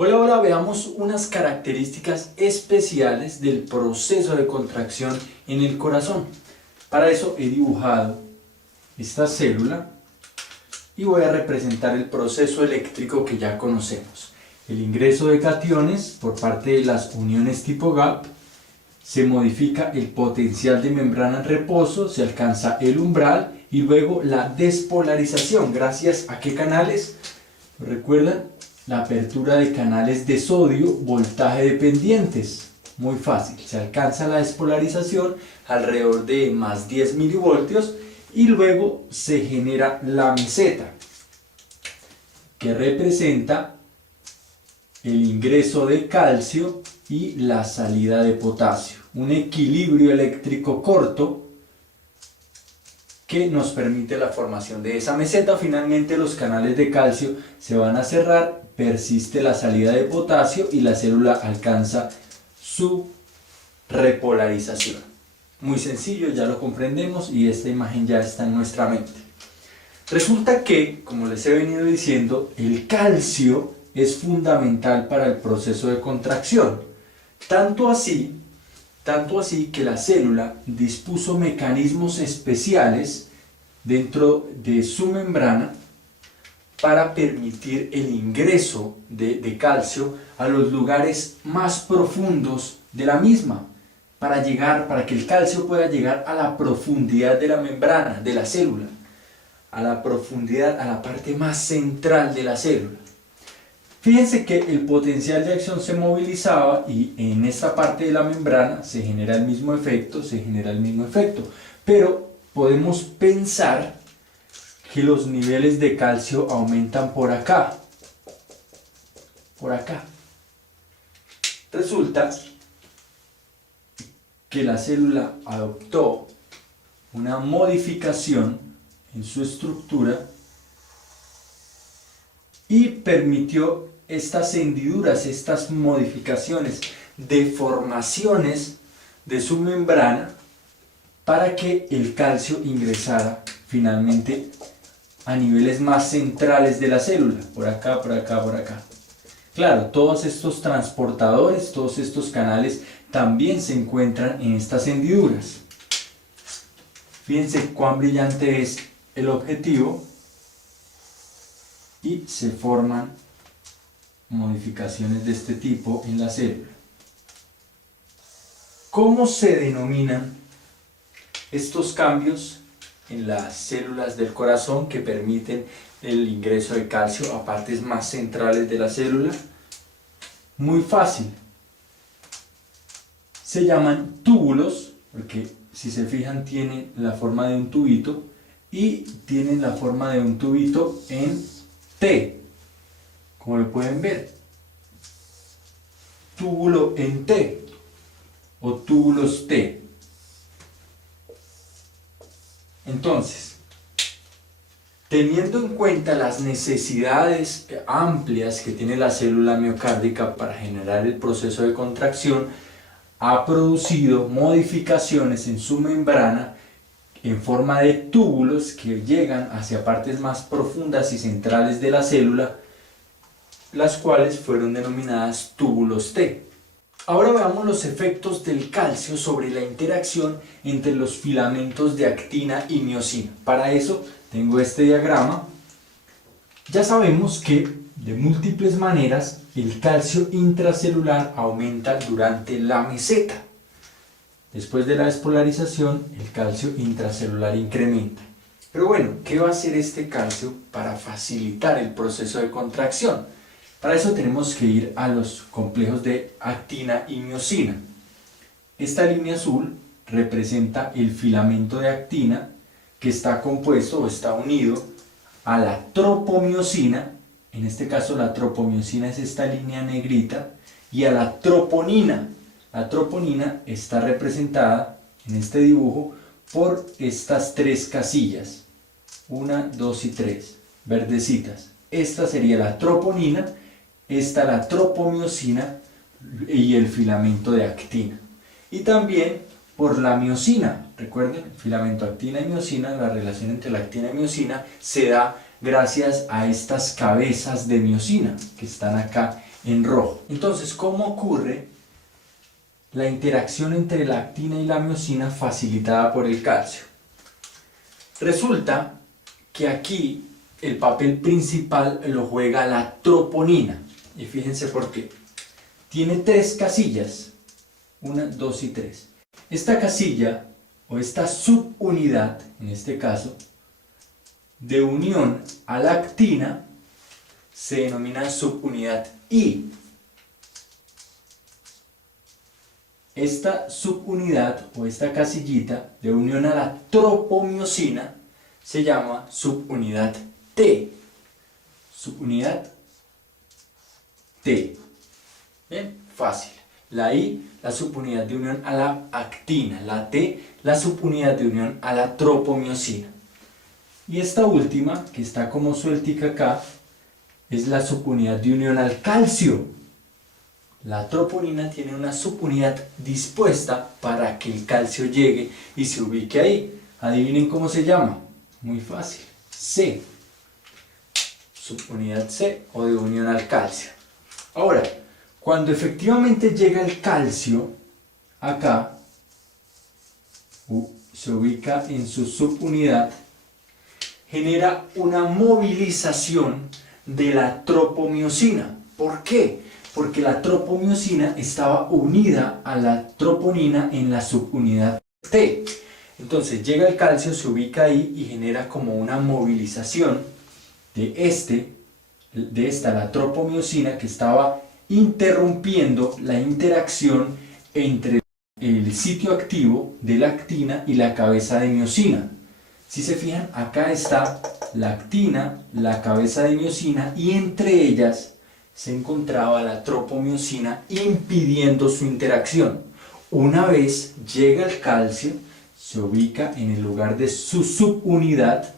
Hola, ahora veamos unas características especiales del proceso de contracción en el corazón. Para eso he dibujado esta célula y voy a representar el proceso eléctrico que ya conocemos. El ingreso de cationes por parte de las uniones tipo gap, se modifica el potencial de membrana en reposo, se alcanza el umbral y luego la despolarización. ¿Gracias a qué canales? ¿Recuerdan? La apertura de canales de sodio, voltaje dependientes. Muy fácil, se alcanza la despolarización alrededor de más 10 milivoltios y luego se genera la meseta, que representa el ingreso de calcio y la salida de potasio. Un equilibrio eléctrico corto que nos permite la formación de esa meseta. Finalmente los canales de calcio se van a cerrar, persiste la salida de potasio y la célula alcanza su repolarización. Muy sencillo, ya lo comprendemos y esta imagen ya está en nuestra mente. Resulta que, como les he venido diciendo, el calcio es fundamental para el proceso de contracción. Tanto así que la célula dispuso mecanismos especiales dentro de su membrana para permitir el ingreso de calcio a los lugares más profundos de la misma, para que el calcio pueda llegar a la profundidad de la membrana, de la célula, a la profundidad, a la parte más central de la célula. Fíjense que el potencial de acción se movilizaba y en esta parte de la membrana se genera el mismo efecto, pero podemos pensar que los niveles de calcio aumentan por acá. Resulta que la célula adoptó una modificación en su estructura y permitió estas hendiduras, estas modificaciones, deformaciones de su membrana para que el calcio ingresara finalmente a niveles más centrales de la célula, por acá. Claro, todos estos transportadores, todos estos canales también se encuentran en estas hendiduras. Fíjense cuán brillante es el objetivo y se forman modificaciones de este tipo en la célula. ¿Cómo se denominan estos cambios en las células del corazón que permiten el ingreso de calcio a partes más centrales de la célula? Muy fácil. Se llaman túbulos, porque si se fijan tienen la forma de un tubito y tienen la forma de un tubito en T, como lo pueden ver. Túbulo en T o túbulos T. Entonces, teniendo en cuenta las necesidades amplias que tiene la célula miocárdica para generar el proceso de contracción, ha producido modificaciones en su membrana en forma de túbulos que llegan hacia partes más profundas y centrales de la célula, las cuales fueron denominadas túbulos T. Ahora veamos los efectos del calcio sobre la interacción entre los filamentos de actina y miosina. Para eso tengo este diagrama. Ya sabemos que de múltiples maneras el calcio intracelular aumenta durante la meseta. Después de la despolarización, el calcio intracelular incrementa. Pero bueno, ¿qué va a hacer este calcio para facilitar el proceso de contracción? Para eso tenemos que ir a los complejos de actina y miosina. Esta línea azul representa el filamento de actina que está compuesto o está unido a la tropomiosina. En este caso la tropomiosina es esta línea negrita, y a la troponina. La troponina está representada en este dibujo por estas tres casillas, 1, 2 y 3, verdecitas. Esta sería la troponina, esta la tropomiosina y el filamento de actina. Y también por la miosina. Recuerden, el filamento actina y miosina, la relación entre la actina y miosina se da gracias a estas cabezas de miosina que están acá en rojo. Entonces, ¿cómo ocurre la interacción entre la actina y la miosina facilitada por el calcio? Resulta que aquí el papel principal lo juega la troponina. Y fíjense por qué. Tiene 3 casillas. 1, 2 y 3. Esta casilla o esta subunidad, en este caso, de unión a la actina, se denomina subunidad I. Esta subunidad o esta casillita de unión a la tropomiosina se llama subunidad T. Subunidad T. Bien, fácil. La I, la subunidad de unión a la actina. La T, la subunidad de unión a la tropomiosina. Y esta última, que está como sueltica acá, es la subunidad de unión al calcio. La troponina tiene una subunidad dispuesta para que el calcio llegue y se ubique ahí. Adivinen cómo se llama. Muy fácil. C. Subunidad C o de unión al calcio. Ahora, cuando efectivamente llega el calcio, acá se ubica en su subunidad, genera una movilización de la tropomiosina. ¿Por qué? Porque la tropomiosina estaba unida a la troponina en la subunidad T. Entonces llega el calcio, se ubica ahí y genera como una movilización de la tropomiosina, que estaba interrumpiendo la interacción entre el sitio activo de la actina y la cabeza de miosina. Si se fijan, acá está la actina, la cabeza de miosina, y entre ellas se encontraba la tropomiosina impidiendo su interacción. Una vez llega el calcio, se ubica en el lugar de su subunidad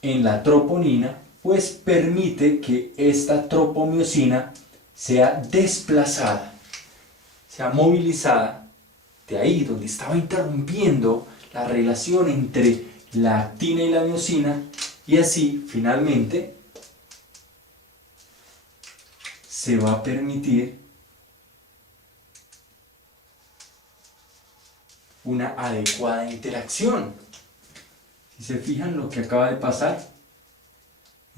en la troponina, pues permite que esta tropomiosina sea desplazada, sea movilizada de ahí donde estaba interrumpiendo la relación entre la actina y la miosina, y así finalmente se va a permitir una adecuada interacción. Si se fijan lo que acaba de pasar,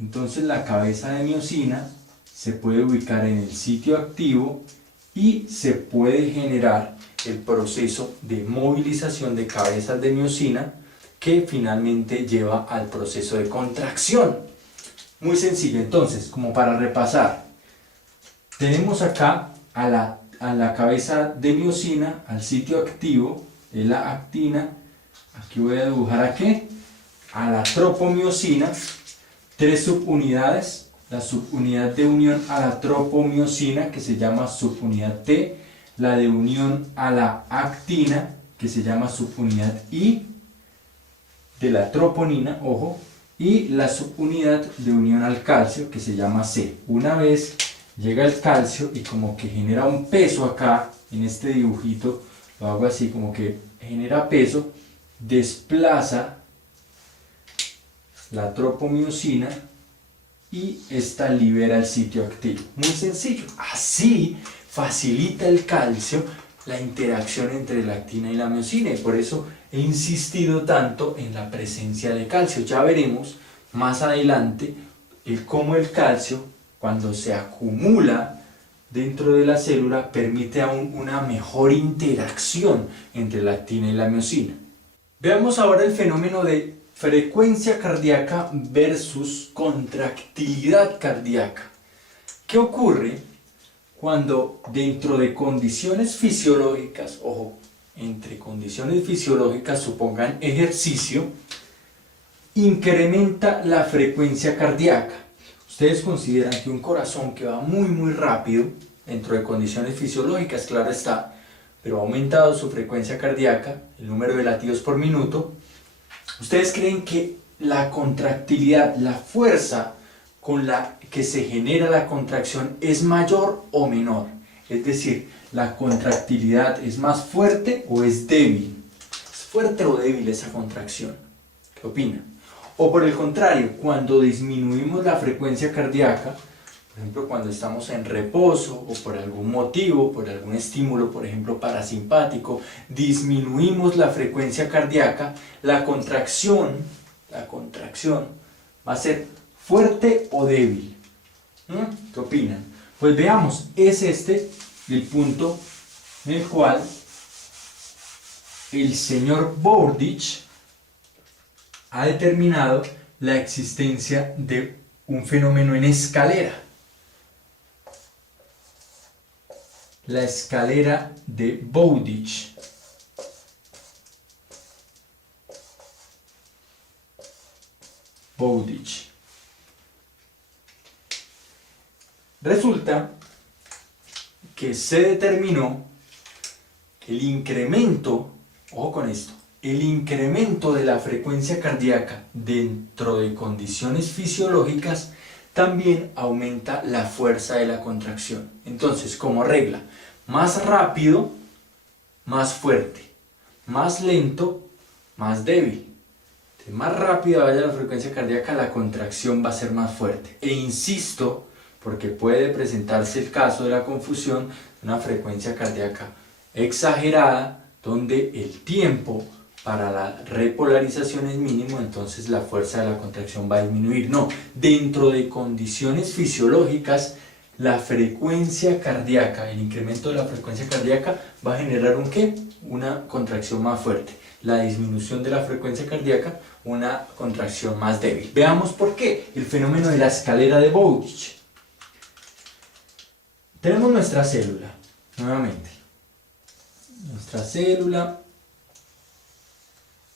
entonces la cabeza de miosina se puede ubicar en el sitio activo y se puede generar el proceso de movilización de cabezas de miosina, que finalmente lleva al proceso de contracción. Muy sencillo. Entonces, como para repasar, tenemos acá a la cabeza de miosina, al sitio activo de la actina. Aquí voy a dibujar a qué, a la tropomiosina, 3 subunidades: la subunidad de unión a la tropomiosina, que se llama subunidad T, la de unión a la actina, que se llama subunidad I de la troponina, ojo, y la subunidad de unión al calcio, que se llama C. Una vez llega el calcio y como que genera un peso acá, en este dibujito, lo hago así, como que genera peso, desplaza la tropomiosina y esta libera el sitio activo. Muy sencillo. Así facilita el calcio la interacción entre la actina y la miosina, y por eso he insistido tanto en la presencia de calcio. Ya veremos más adelante cómo el calcio, cuando se acumula dentro de la célula, permite aún una mejor interacción entre la actina y la miosina. Veamos ahora el fenómeno de frecuencia cardíaca versus contractilidad cardíaca. ¿Qué ocurre cuando dentro de condiciones fisiológicas, ojo, entre condiciones fisiológicas, supongan ejercicio, incrementa la frecuencia cardíaca? Ustedes consideran que un corazón que va muy rápido, dentro de condiciones fisiológicas, claro está, pero ha aumentado su frecuencia cardíaca, el número de latidos por minuto, ¿ustedes creen que la contractilidad, la fuerza con la que se genera la contracción, es mayor o menor? Es decir, ¿la contractilidad es más fuerte o es débil? ¿Es fuerte o débil esa contracción? ¿Qué opinan? O por el contrario, cuando disminuimos la frecuencia cardíaca, por ejemplo, cuando estamos en reposo o por algún motivo, por algún estímulo, por ejemplo, parasimpático, disminuimos la frecuencia cardíaca, la contracción va a ser fuerte o débil. ¿Qué opinan? Pues veamos, es este el punto en el cual el señor Bowditch ha determinado la existencia de un fenómeno en escalera. La escalera de Bowditch. Resulta que se determinó que el incremento, ojo con esto, el incremento de la frecuencia cardíaca dentro de condiciones fisiológicas también aumenta la fuerza de la contracción. Entonces, como regla, más rápido, más fuerte, más lento, más débil. Entre más rápida vaya la frecuencia cardíaca, la contracción va a ser más fuerte. E insisto, porque puede presentarse el caso de la confusión de una frecuencia cardíaca exagerada, donde el tiempo para la repolarización es mínimo, entonces la fuerza de la contracción va a disminuir. No, dentro de condiciones fisiológicas, la frecuencia cardíaca, el incremento de la frecuencia cardíaca va a generar ¿un qué? Una contracción más fuerte. La disminución de la frecuencia cardíaca, una contracción más débil. Veamos por qué. El fenómeno de la escalera de Bowditch. Tenemos nuestra célula, nuevamente. Nuestra célula.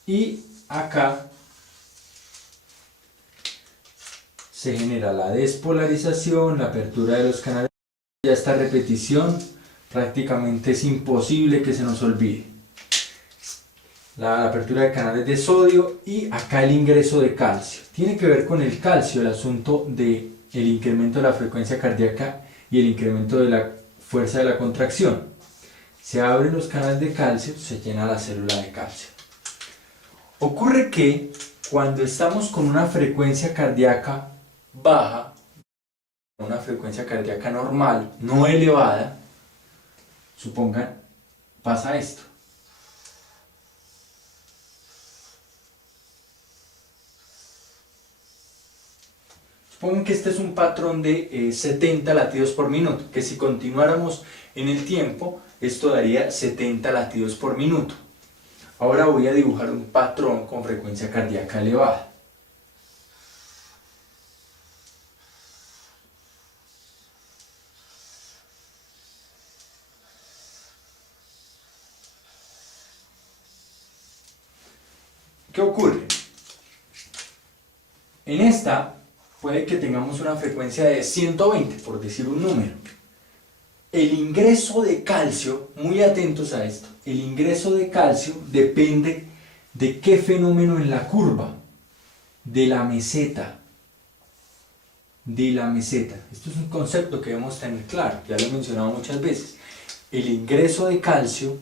Y acá se genera la despolarización, la apertura de los canales. Ya esta repetición prácticamente es imposible que se nos olvide. La apertura de canales de sodio y acá el ingreso de calcio. Tiene que ver con el calcio, el asunto del incremento de la frecuencia cardíaca y el incremento de la fuerza de la contracción. Se abren los canales de calcio, se llena la célula de calcio. Ocurre que cuando estamos con una frecuencia cardíaca baja, una frecuencia cardíaca normal, no elevada, supongan, pasa esto. Supongan que este es un patrón de 70 latidos por minuto, que si continuáramos en el tiempo, esto daría 70 latidos por minuto. Ahora voy a dibujar un patrón con frecuencia cardíaca elevada. ¿Qué ocurre? En esta puede que tengamos una frecuencia de 120, por decir un número. El ingreso de calcio, muy atentos a esto, el ingreso de calcio depende de qué fenómeno en la curva, de la meseta. Esto es un concepto que debemos tener claro, ya lo he mencionado muchas veces. El ingreso de calcio,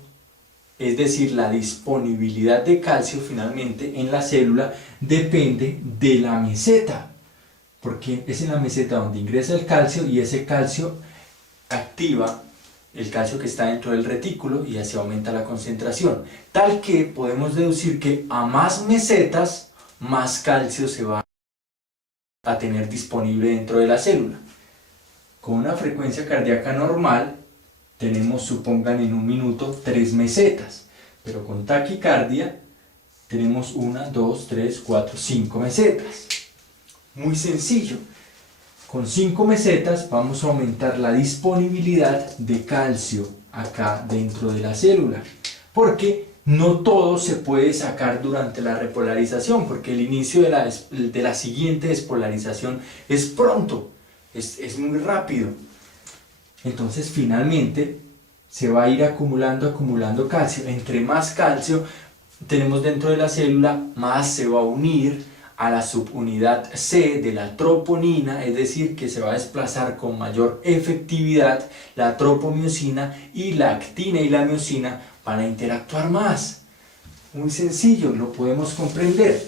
es decir, la disponibilidad de calcio finalmente en la célula, depende de la meseta, porque es en la meseta donde ingresa el calcio y ese calcio activa el calcio que está dentro del retículo y así aumenta la concentración, tal que podemos deducir que a más mesetas, más calcio se va a tener disponible dentro de la célula. Con una frecuencia cardíaca normal tenemos, supongan en un minuto, 3 mesetas, pero con taquicardia tenemos 1, 2, 3, 4, 5 mesetas. Muy sencillo. Con 5 mesetas vamos a aumentar la disponibilidad de calcio acá dentro de la célula, porque no todo se puede sacar durante la repolarización, porque el inicio de la siguiente despolarización es pronto, es muy rápido. Entonces finalmente se va a ir acumulando calcio. Entre más calcio tenemos dentro de la célula, más se va a unir a la subunidad C de la troponina, es decir, que se va a desplazar con mayor efectividad la tropomiosina, y la actina y la miosina van a interactuar más. Muy sencillo, lo podemos comprender.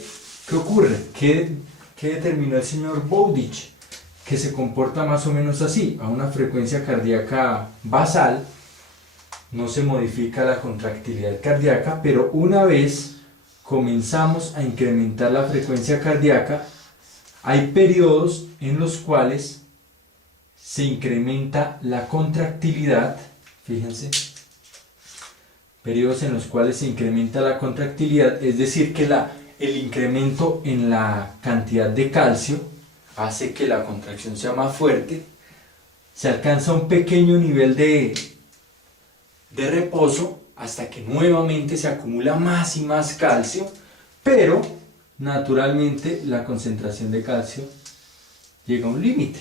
¿Qué ocurre? ¿Qué determinó el señor Bowditch? Que se comporta más o menos así, a una frecuencia cardíaca basal, no se modifica la contractilidad cardíaca, pero una vez comenzamos a incrementar la frecuencia cardíaca, hay periodos en los cuales se incrementa la contractilidad, fíjense, periodos en los cuales se incrementa la contractilidad, es decir, que el incremento en la cantidad de calcio hace que la contracción sea más fuerte, se alcanza un pequeño nivel de reposo hasta que nuevamente se acumula más y más calcio, pero naturalmente la concentración de calcio llega a un límite.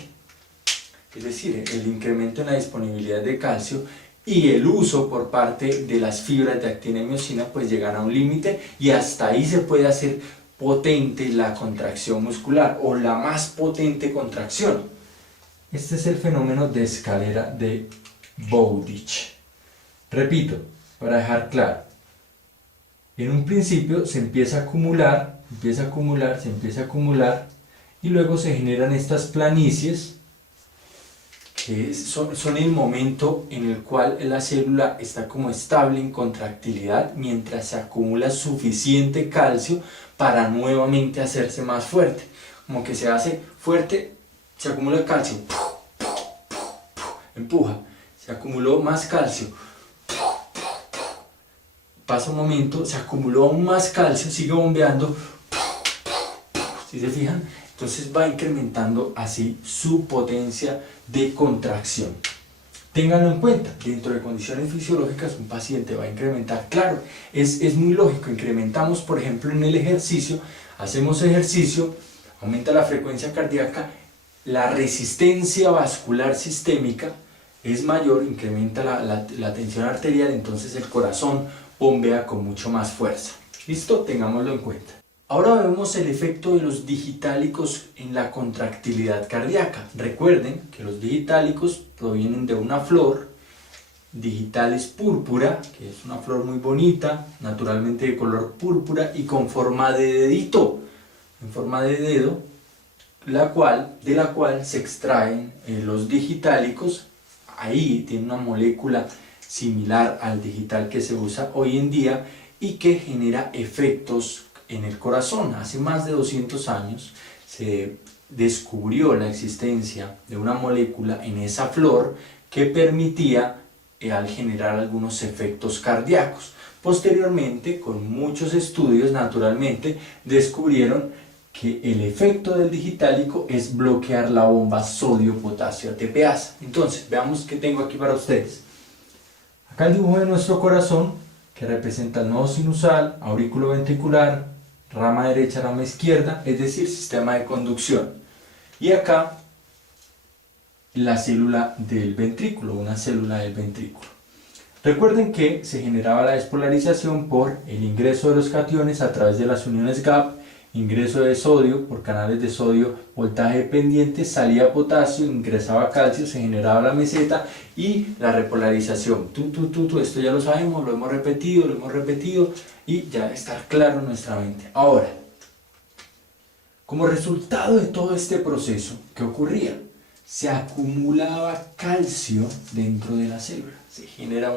Es decir, el incremento en la disponibilidad de calcio y el uso por parte de las fibras de actina y miosina pues llegan a un límite y hasta ahí se puede hacer potente la contracción muscular o la más potente contracción. Este es el fenómeno de escalera de Bowditch. Repito, para dejar claro, en un principio se empieza a acumular, se empieza a acumular y luego se generan estas planicies que son el momento en el cual la célula está como estable en contractilidad mientras se acumula suficiente calcio para nuevamente hacerse más fuerte. Como que se hace fuerte, se acumula calcio, empuja, se acumuló más calcio, pasa un momento, se acumuló aún más calcio, sigue bombeando, ¿sí se fijan? Entonces va incrementando así su potencia de contracción. Ténganlo en cuenta, dentro de condiciones fisiológicas un paciente va a incrementar, claro, es muy lógico, incrementamos por ejemplo en el ejercicio, hacemos ejercicio, aumenta la frecuencia cardíaca, la resistencia vascular sistémica es mayor, incrementa la tensión arterial, entonces el corazón bombea con mucho más fuerza. ¿Listo? Tengámoslo en cuenta. Ahora vemos el efecto de los digitálicos en la contractilidad cardíaca. Recuerden que los digitálicos provienen de una flor, Digitalis púrpura, que es una flor muy bonita, naturalmente de color púrpura y con forma de dedito, en forma de dedo, de la cual se extraen los digitálicos. Ahí tiene una molécula similar al digital que se usa hoy en día y que genera efectos en el corazón. Hace más de 200 años se descubrió la existencia de una molécula en esa flor que permitía al generar algunos efectos cardíacos. Posteriormente, con muchos estudios, naturalmente, descubrieron que el efecto del digitálico es bloquear la bomba sodio-potasio ATPasa. Entonces, veamos qué tengo aquí para ustedes. Acá el dibujo de nuestro corazón, que representa el nodo sinusal, aurículo ventricular, rama derecha, rama izquierda, es decir, sistema de conducción. Y acá la célula del ventrículo, una célula del ventrículo. Recuerden que se generaba la despolarización por el ingreso de los cationes a través de las uniones gap, ingreso de sodio por canales de sodio, voltaje dependiente, salía potasio, ingresaba calcio, se generaba la meseta y la repolarización. Esto ya lo sabemos, lo hemos repetido y ya está claro en nuestra mente. Ahora, como resultado de todo este proceso, ¿qué ocurría? Se acumulaba calcio dentro de la célula, se genera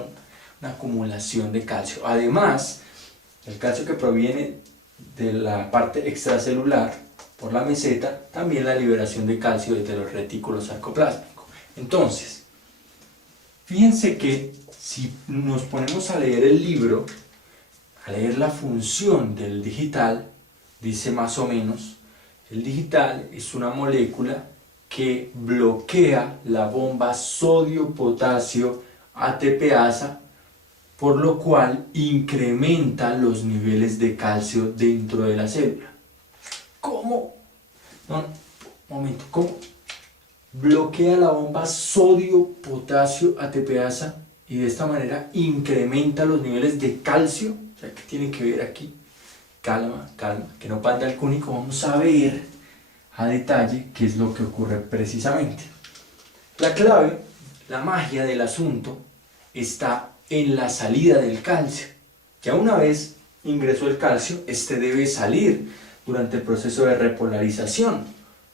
una acumulación de calcio. Además, el calcio que proviene de la parte extracelular por la meseta, también la liberación de calcio desde los retículos sarcoplásmicos. Entonces, fíjense que si nos ponemos a leer el libro, a leer la función del digital, dice más o menos, el digital es una molécula que bloquea la bomba sodio-potasio ATPasa, por lo cual incrementa los niveles de calcio dentro de la célula. ¿Cómo? No, momento, ¿cómo? Bloquea la bomba sodio-potasio ATPasa y de esta manera incrementa los niveles de calcio. O sea, ¿qué tiene que ver aquí? Calma, que no panda el cúnico. Vamos a ver a detalle qué es lo que ocurre precisamente. La clave, la magia del asunto está en la salida del calcio. Ya una vez ingresó el calcio, este debe salir. durante el proceso de repolarización,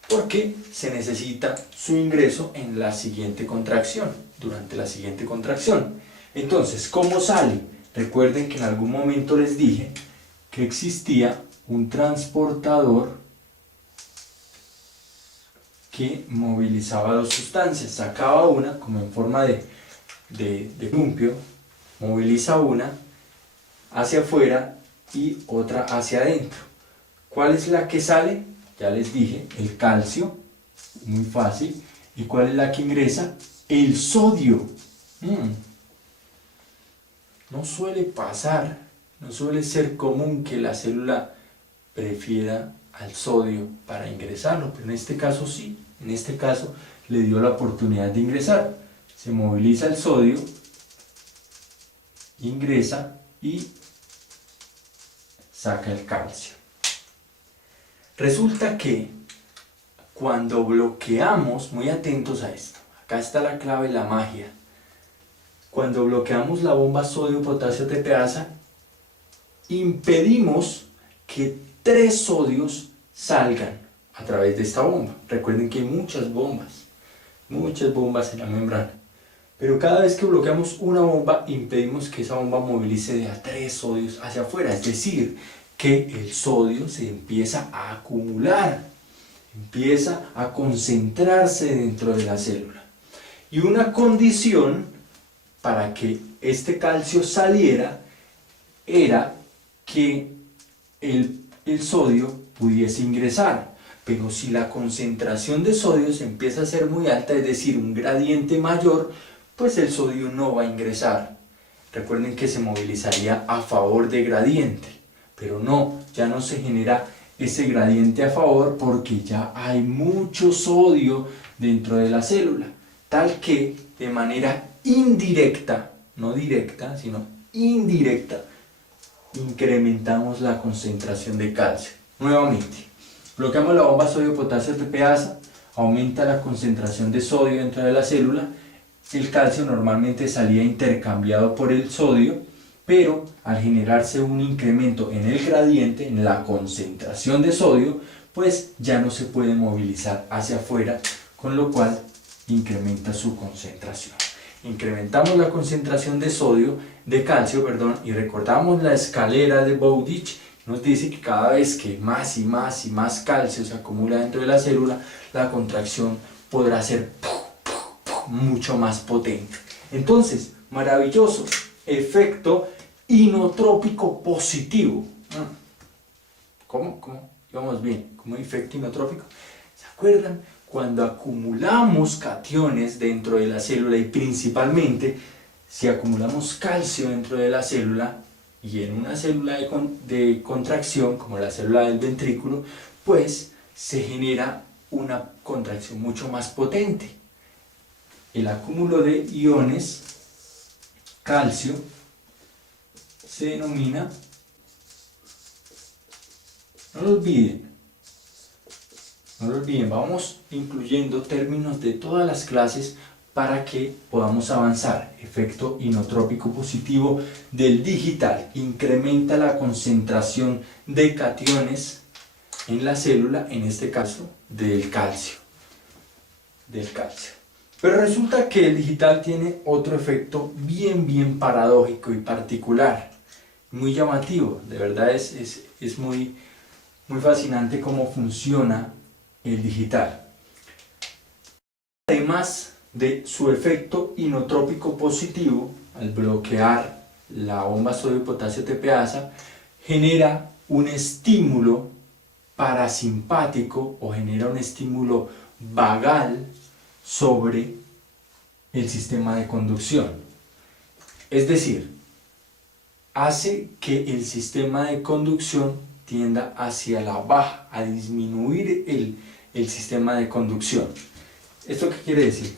porque se necesita su ingreso en la siguiente contracción, durante la siguiente contracción. Entonces, ¿cómo sale? Recuerden que en algún momento les dije que existía un transportador que movilizaba dos sustancias, sacaba una como en forma de columpio, moviliza una hacia afuera y otra hacia adentro. ¿Cuál es la que sale? Ya les dije, el calcio, muy fácil. ¿Y cuál es la que ingresa? El sodio. No suele pasar, no suele ser común que la célula prefiera al sodio para ingresarlo, pero en este caso sí, en este caso le dio la oportunidad de ingresar. Se moviliza el sodio, ingresa y saca el calcio. Resulta que cuando bloqueamos, muy atentos a esto, acá está la clave, la magia. Cuando bloqueamos la bomba sodio-potasio TPasa, impedimos que 3 sodios salgan a través de esta bomba. Recuerden que hay muchas bombas en la membrana. Pero cada vez que bloqueamos una bomba, impedimos que esa bomba movilice de a 3 sodios hacia afuera. Es decir, que el sodio se empieza a acumular, empieza a concentrarse dentro de la célula. Y una condición para que este calcio saliera era que el sodio pudiese ingresar. Pero si la concentración de sodio se empieza a ser muy alta, es decir, un gradiente mayor, pues el sodio no va a ingresar. Recuerden que se movilizaría a favor de gradiente, pero no, ya no se genera ese gradiente a favor porque ya hay mucho sodio dentro de la célula, tal que de manera indirecta, no directa, sino indirecta, incrementamos la concentración de calcio. Nuevamente, bloqueamos la bomba sodio-potasio TPasa, aumenta la concentración de sodio dentro de la célula, el calcio normalmente salía intercambiado por el sodio, pero al generarse un incremento en el gradiente, en la concentración de sodio, pues ya no se puede movilizar hacia afuera, con lo cual incrementa su concentración. Incrementamos la concentración de sodio, de calcio, y recordamos la escalera de Bowditch. Nos dice que cada vez que más y más y más calcio se acumula dentro de la célula, la contracción podrá ser mucho más potente. Entonces, maravilloso, efecto inotrópico positivo. ¿Cómo? Íbamos bien. ¿Cómo efecto inotrópico? ¿Se acuerdan? Cuando acumulamos cationes dentro de la célula y principalmente si acumulamos calcio dentro de la célula y en una célula de contracción como la célula del ventrículo, pues se genera una contracción mucho más potente. El acúmulo de iones calcio se denomina, no lo olviden, vamos incluyendo términos de todas las clases para que podamos avanzar. Efecto inotrópico positivo del digital, incrementa la concentración de cationes en la célula, en este caso del calcio. Pero resulta que el digital tiene otro efecto bien paradójico y particular, muy llamativo. De verdad es muy fascinante cómo funciona el digital. Además de su efecto inotrópico positivo, al bloquear la bomba sodio-potasio TPasa, genera un estímulo parasimpático o genera un estímulo vagal sobre el sistema de conducción. Es decir, hace que el sistema de conducción tienda hacia la baja, a disminuir el sistema de conducción. ¿Esto qué quiere decir?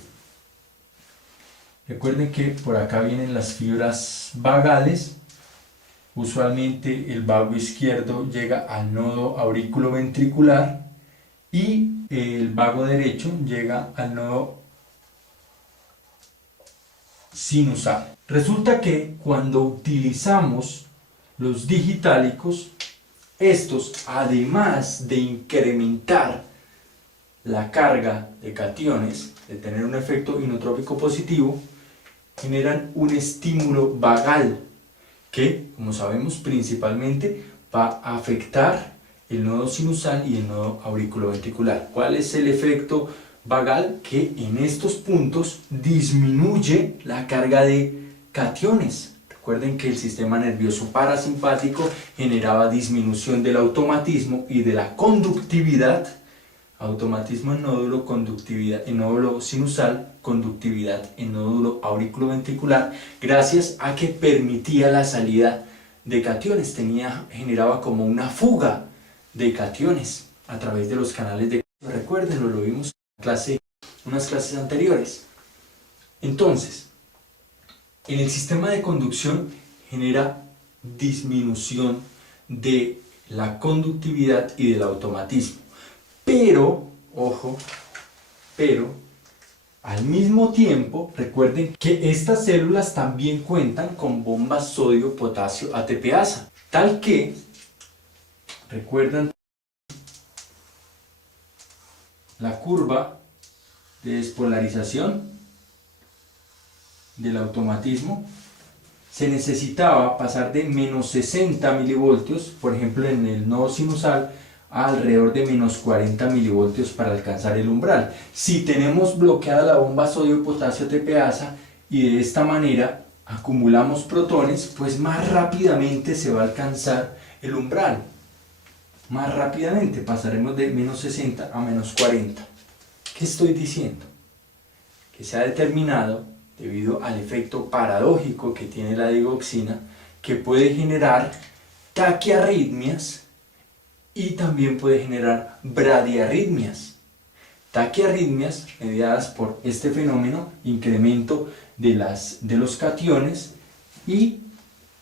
Recuerden que por acá vienen las fibras vagales. Usualmente el vago izquierdo llega al nodo auriculoventricular y el vago derecho llega al nodo sinusal. Resulta que cuando utilizamos los digitálicos, Estos, además de incrementar la carga de cationes, de tener un efecto inotrópico positivo, generan un estímulo vagal que, como sabemos, principalmente va a afectar el nodo sinusal y el nodo auriculoventricular. ¿Cuál es el efecto vagal? Que en estos puntos disminuye la carga de cationes. Recuerden que el sistema nervioso parasimpático generaba disminución del automatismo y de la conductividad. Automatismo en nódulo, conductividad en nódulo sinusal, conductividad en nódulo auriculoventricular, gracias a que permitía la salida de cationes, generaba como una fuga de cationes a través de los canales de calcio. Recuerden, lo vimos en unas clases anteriores. Entonces, en el sistema de conducción genera disminución de la conductividad y del automatismo. Pero, ojo, al mismo tiempo, recuerden que estas células también cuentan con bombas sodio-potasio ATPasa, tal que, recuerdan la curva de despolarización del automatismo, se necesitaba pasar de menos 60 milivoltios, por ejemplo en el nodo sinusal, a alrededor de menos 40 milivoltios para alcanzar el umbral. Si tenemos bloqueada la bomba sodio-potasio ATPasa y de esta manera acumulamos protones, pues más rápidamente se va a alcanzar el umbral. Más rápidamente pasaremos de menos 60 a menos 40. ¿Qué estoy diciendo? Que se ha determinado, debido al efecto paradójico que tiene la digoxina, que puede generar taquiarritmias y también puede generar bradiarritmias. Taquiarritmias mediadas por este fenómeno, incremento de los cationes, y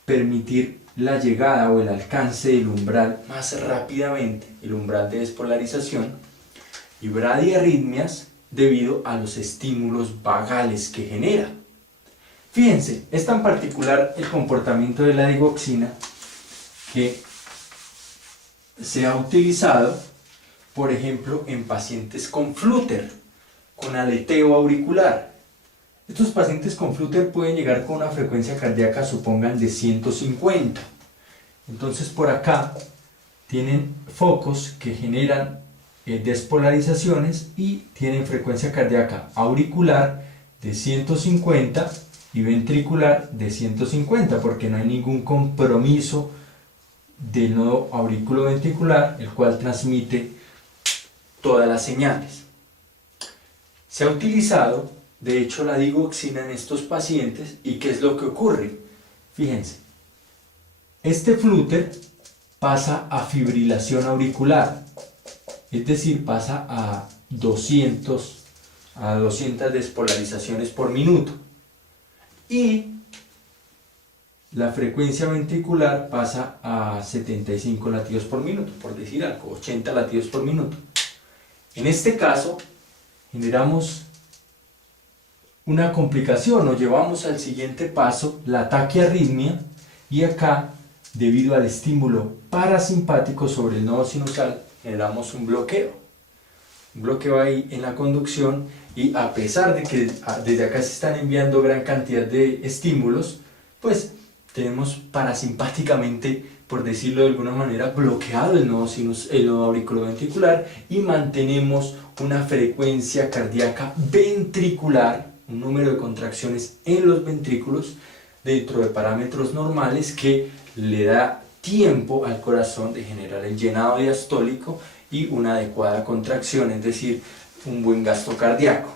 permitir la llegada o el alcance del umbral más rápidamente, el umbral de despolarización, y bradiarritmias debido a los estímulos vagales que genera. Fíjense, es tan particular el comportamiento de la digoxina que se ha utilizado, por ejemplo, en pacientes con flúter, con aleteo auricular. Estos pacientes con flúter pueden llegar con una frecuencia cardíaca, supongan, de 150. Entonces por acá tienen focos que generan despolarizaciones y tienen frecuencia cardíaca auricular de 150 y ventricular de 150, porque no hay ningún compromiso del nodo auriculoventricular, el cual transmite todas las señales. Se ha utilizado, de hecho, la digoxina en estos pacientes. ¿Y qué es lo que ocurre? Fíjense, este flúter pasa a fibrilación auricular, es decir, pasa a 200 despolarizaciones por minuto, y la frecuencia ventricular pasa a 75 latidos por minuto, por decir algo, 80 latidos por minuto. En este caso, generamos una complicación, o llevamos al siguiente paso la taquiarritmia, y acá, debido al estímulo parasimpático sobre el nodo sinusal, generamos un bloqueo ahí en la conducción, y a pesar de que desde acá se están enviando gran cantidad de estímulos, pues tenemos parasimpáticamente, por decirlo de alguna manera, bloqueado el nodo auriculoventricular, y mantenemos una frecuencia cardíaca ventricular, un número de contracciones en los ventrículos dentro de parámetros normales, que le da tiempo al corazón de generar el llenado diastólico y una adecuada contracción, es decir, un buen gasto cardíaco.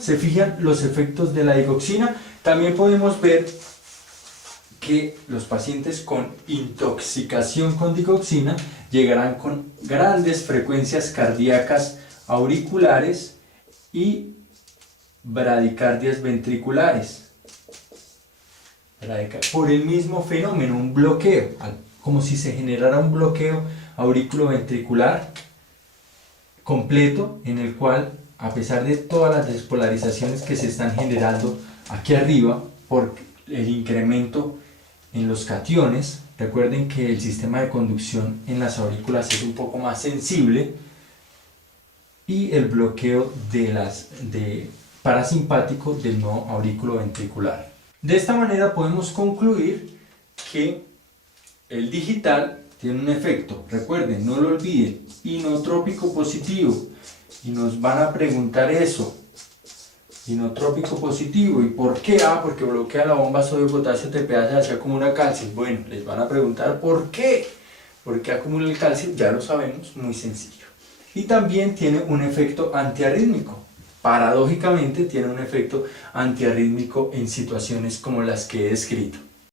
¿Se fijan los efectos de la digoxina? También podemos ver que los pacientes con intoxicación con digoxina llegarán con grandes frecuencias cardíacas auriculares y bradicardias ventriculares, por el mismo fenómeno, un bloqueo, como si se generara un bloqueo auriculoventricular completo, en el cual, a pesar de todas las despolarizaciones que se están generando aquí arriba por el incremento en los cationes, Recuerden que el sistema de conducción en las aurículas es un poco más sensible y el bloqueo parasimpático del nodo auriculoventricular. De esta manera podemos concluir que el digital tiene un efecto, recuerden, no lo olviden, inotrópico positivo, y nos van a preguntar eso, inotrópico positivo, ¿y por qué? Porque bloquea la bomba sodio-potasio TPA, se acumula calcio. Bueno, les van a preguntar ¿por qué? ¿Por qué acumula el calcio? Ya lo sabemos, muy sencillo. Y también tiene un efecto antiarrítmico. Paradójicamente tiene un efecto antiarrítmico en situaciones como las que he descrito.